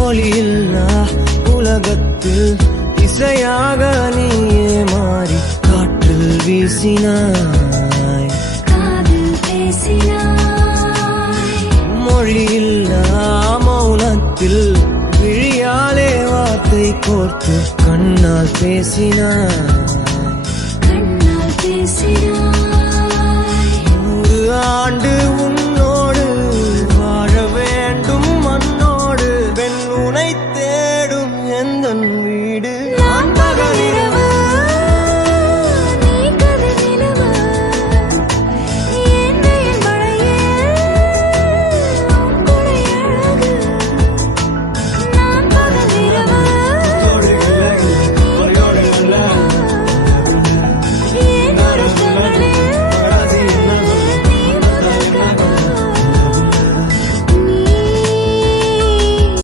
ஒளியில்லா உலகத்தில் இசையாக நீயே மாறி காற்றில் வீசினாய், காதில் பேசினாய். மொழியில்லா மௌனத்தில் விழியாலே வார்த்தை கோர்த்து கண்ணால் பேசினாய், கண்ணால் பேசினாய். 100 ஆண்டு